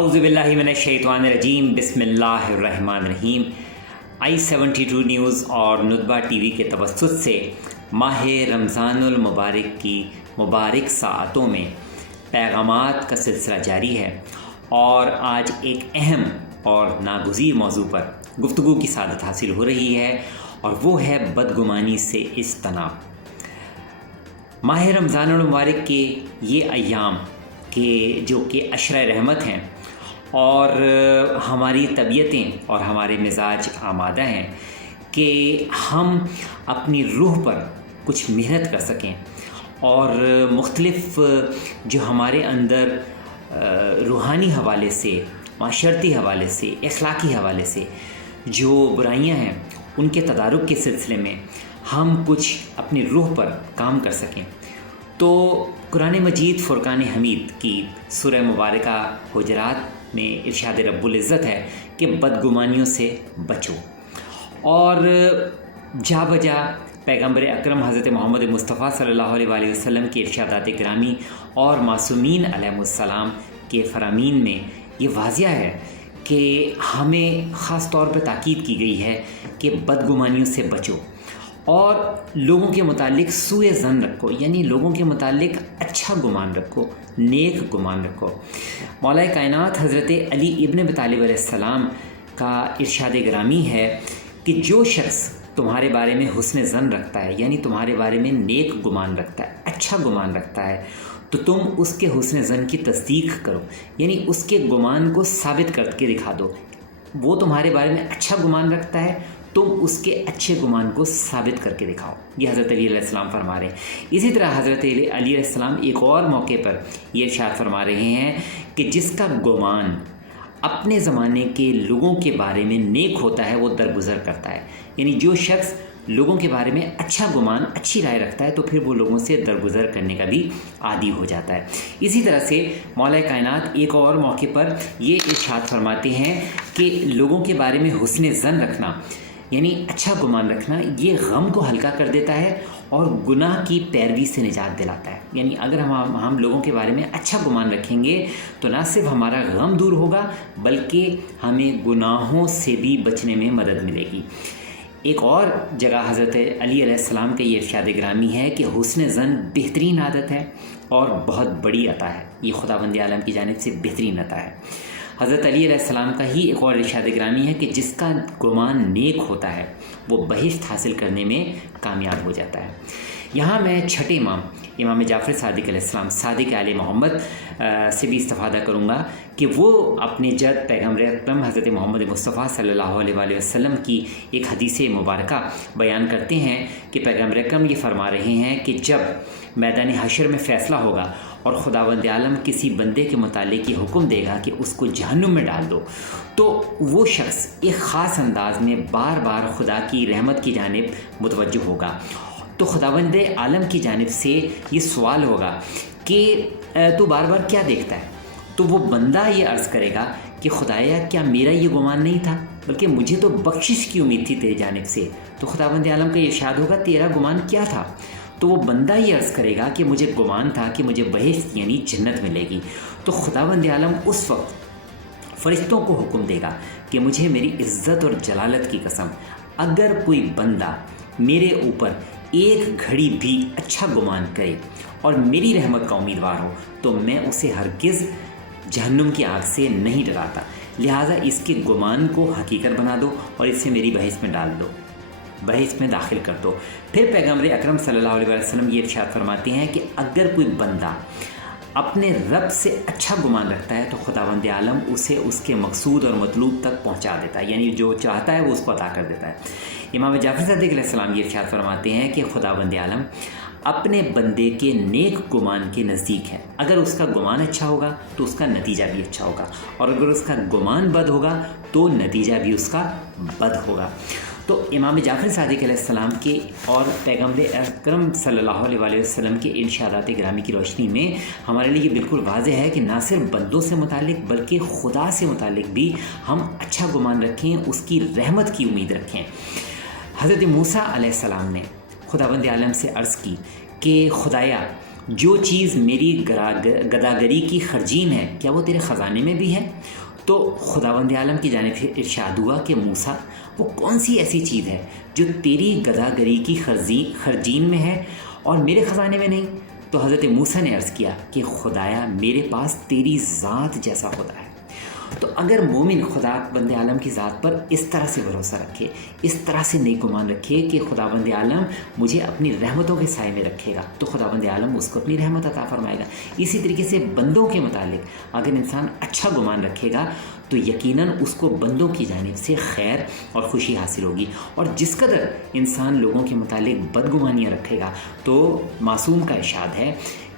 اعوذ باللہ من الشیطان الرجیم، بسم اللہ الرحمن الرحیم۔ i72 نیوز اور ندبہ ٹی وی کے توسط سے ماہ رمضان المبارک کی مبارک ساعتوں میں پیغامات کا سلسلہ جاری ہے، اور آج ایک اہم اور ناگزیر موضوع پر گفتگو کی سعادت حاصل ہو رہی ہے، اور وہ ہے بدگمانی سے اجتناب۔ ماہ رمضان المبارک کے یہ ایام جو کہ عشرہ رحمت ہیں، اور ہماری طبیعتیں اور ہمارے مزاج آمادہ ہیں کہ ہم اپنی روح پر کچھ محنت کر سکیں، اور مختلف جو ہمارے اندر روحانی حوالے سے، معاشرتی حوالے سے، اخلاقی حوالے سے جو برائیاں ہیں، ان کے تدارک کے سلسلے میں ہم کچھ اپنی روح پر کام کر سکیں۔ تو قرآن مجید فرقان حمید کی سورہ مبارکہ حجرات میں ارشاد رب العزت ہے کہ بدگمانیوں سے بچو، اور جا بجا پیغمبر اکرم حضرت محمد مصطفیٰ صلی اللہ علیہ وآلہ وسلم کے ارشادات گرامی اور معصومین علیہ السلام کے فرامین میں یہ واضح ہے کہ ہمیں خاص طور پہ تاکید کی گئی ہے کہ بدگمانیوں سے بچو، اور لوگوں کے متعلق سوء ظن رکھو، یعنی لوگوں کے متعلق اچھا گمان رکھو، نیک گمان رکھو۔ مولا کائنات حضرت علی ابن ابی طالب علیہ السلام کا ارشاد گرامی ہے کہ جو شخص تمہارے بارے میں حسن ظن رکھتا ہے، یعنی تمہارے بارے میں نیک گمان رکھتا ہے، اچھا گمان رکھتا ہے، تو تم اس کے حسن ظن کی تصدیق کرو، یعنی اس کے گمان کو ثابت کر کے دکھا دو۔ وہ تمہارے بارے میں اچھا گمان رکھتا ہے، تم اس کے اچھے گمان کو ثابت کر کے دکھاؤ۔ یہ حضرت علی علیہ السلام فرما رہے ہیں۔ اسی طرح حضرت علی علیہ السلام ایک اور موقع پر یہ ارشاد فرما رہے ہیں کہ جس کا گمان اپنے زمانے کے لوگوں کے بارے میں نیک ہوتا ہے، وہ درگزر کرتا ہے، یعنی جو شخص لوگوں کے بارے میں اچھا گمان، اچھی رائے رکھتا ہے، تو پھر وہ لوگوں سے درگزر کرنے کا بھی عادی ہو جاتا ہے۔ اسی طرح سے مولا کائنات ایک اور موقع پر یہ ارشاد فرماتے ہیں کہ لوگوں کے بارے میں حسن ظن رکھنا، یعنی اچھا گمان رکھنا، یہ غم کو ہلکا کر دیتا ہے اور گناہ کی پیروی سے نجات دلاتا ہے۔ یعنی اگر ہم لوگوں کے بارے میں اچھا گمان رکھیں گے تو نہ صرف ہمارا غم دور ہوگا، بلکہ ہمیں گناہوں سے بھی بچنے میں مدد ملے گی۔ ایک اور جگہ حضرت علی علیہ السلام کا یہ ارشاد گرامی ہے کہ حسن ظن بہترین عادت ہے اور بہت بڑی عطا ہے، یہ خداوند عالم کی جانب سے بہترین عطا ہے۔ حضرت علی علیہ السلام کا ہی ایک اور ارشاد گرامی ہے کہ جس کا گمان نیک ہوتا ہے، وہ بہشت حاصل کرنے میں کامیاب ہو جاتا ہے۔ یہاں میں چھٹے امام جعفر صادق علیہ السلام، صادق آل محمد سے بھی استفادہ کروں گا کہ وہ اپنے جد پیغمبر اکرم حضرت محمد مصطفیٰ صلی اللہ علیہ وآلہ وسلم کی ایک حدیث مبارکہ بیان کرتے ہیں کہ پیغمبر اکرم یہ فرما رہے ہیں کہ جب میدان حشر میں فیصلہ ہوگا اور خداوند عالم کسی بندے کے متعلق یہ حکم دے گا کہ اس کو جہنم میں ڈال دو، تو وہ شخص ایک خاص انداز میں بار بار خدا کی رحمت کی جانب متوجہ ہوگا۔ تو خداوند عالم کی جانب سے یہ سوال ہوگا کہ تو بار بار کیا دیکھتا ہے؟ تو وہ بندہ یہ عرض کرے گا کہ خدایا، کیا میرا یہ گمان نہیں تھا، بلکہ مجھے تو بخشش کی امید تھی تیری جانب سے۔ تو خداوند عالم کا یہ ارشاد ہوگا، تیرا گمان کیا تھا؟ تو وہ بندہ یہ عرض کرے گا کہ مجھے گمان تھا کہ مجھے بہشت یعنی جنت ملے گی۔ تو خداوند عالم اس وقت فرشتوں کو حکم دے گا کہ مجھے میری عزت اور جلالت کی قسم، اگر کوئی بندہ میرے اوپر ایک گھڑی بھی اچھا گمان کرے اور میری رحمت کا امیدوار ہو، تو میں اسے ہرگز جہنم کی آگ سے نہیں ڈراتا، لہٰذا اس کے گمان کو حقیقت بنا دو اور اسے میری بحث میں ڈال دو، بحث میں داخل کر دو۔ پھر پیغمبر اکرم صلی اللہ علیہ وسلم یہ ارشاد فرماتے ہیں کہ اگر کوئی بندہ اپنے رب سے اچھا گمان رکھتا ہے تو خداوند عالم اسے اس کے مقصود اور مطلوب تک پہنچا دیتا ہے، یعنی جو چاہتا ہے وہ اس کو عطا کر دیتا ہے۔ امام جعفر صادق علیہ السلام یہ ارشاد فرماتے ہیں کہ خداوند عالم اپنے بندے کے نیک گمان کے نزدیک ہے۔ اگر اس کا گمان اچھا ہوگا تو اس کا نتیجہ بھی اچھا ہوگا، اور اگر اس کا گمان بد ہوگا تو نتیجہ بھی اس کا بد ہوگا۔ تو امام جعفر صادق علیہ السلام کے اور پیغمبر اکرم صلی اللہ علیہ وآلہ وسلم کے ارشادات گرامی کی روشنی میں ہمارے لیے یہ بالکل واضح ہے کہ نہ صرف بندوں سے متعلق بلکہ خدا سے متعلق بھی ہم اچھا گمان رکھیں، اس کی رحمت کی امید رکھیں۔ حضرت موسیٰ علیہ السلام نے خداوند عالم سے عرض کی کہ خدایا، جو چیز میری گداگری کی خرجین ہے کیا وہ تیرے خزانے میں بھی ہے؟ تو خداوند عالم کی جانب سے ارشاد ہوا کہ موسیٰ وہ کون سی ایسی چیز ہے جو تیری گداگری کی خرجین میں ہے اور میرے خزانے میں نہیں؟ تو حضرت موسیٰ نے عرض کیا کہ خدایا میرے پاس تیری ذات جیسا خدا ہے۔ تو اگر مومن خدا بند عالم کی ذات پر اس طرح سے بھروسہ رکھے، اس طرح سے نیک گمان رکھے کہ خدا بند عالم مجھے اپنی رحمتوں کے سائے میں رکھے گا، تو خدا بند عالم اس کو اپنی رحمت عطا فرمائے گا۔ اسی طریقے سے بندوں کے متعلق اگر انسان اچھا گمان رکھے گا تو یقیناً اس کو بندوں کی جانب سے خیر اور خوشی حاصل ہوگی، اور جس قدر انسان لوگوں کے متعلق بدگمانیاں رکھے گا تو معصوم کا ارشاد ہے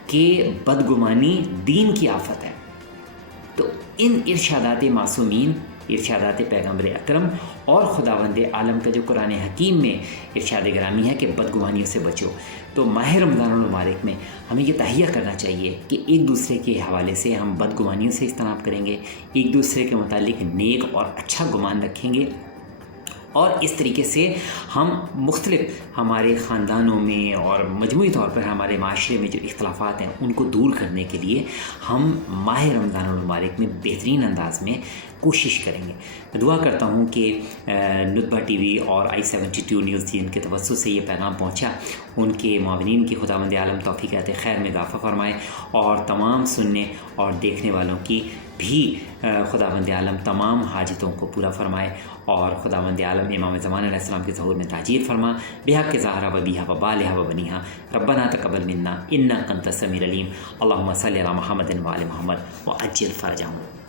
کہ بدگمانی دین کی آفت ہے۔ تو ان ارشادات معصومین، ارشادات پیغمبر اکرم اور خداوند عالم کا جو قرآن حکیم میں ارشاد گرامی ہے کہ بدگمانیوں سے بچو، تو ماہ رمضان المبارک میں ہمیں یہ تہیہ کرنا چاہیے کہ ایک دوسرے کے حوالے سے ہم بدگمانیوں سے اجتناب کریں گے، ایک دوسرے کے متعلق نیک اور اچھا گمان رکھیں گے، اور اس طریقے سے ہم مختلف ہمارے خاندانوں میں اور مجموعی طور پر ہمارے معاشرے میں جو اختلافات ہیں ان کو دور کرنے کے لیے ہم ماہ رمضان المبارک میں بہترین انداز میں کوشش کریں گے۔ میں دعا کرتا ہوں کہ ندبہ ٹی وی اور I-72 نیوز جن کے توسط سے یہ پیغام پہنچا ان کے معاونین کی خداوند عالم توفیقات خیر میں اضافہ فرمائے، اور تمام سننے اور دیکھنے والوں کی بھی خداوند عالم تمام حاجتوں کو پورا فرمائے، اور خداوند عالم امام زمان علیہ السلام کے ظہور میں تاجیر فرما، بحق زہرہ و بیہا و بالہا و بنیہا، ربنا تقبل منا انک انت السمیع العلیم، اللہم صلی علی محمد و آل محمد وعجل فرجہم۔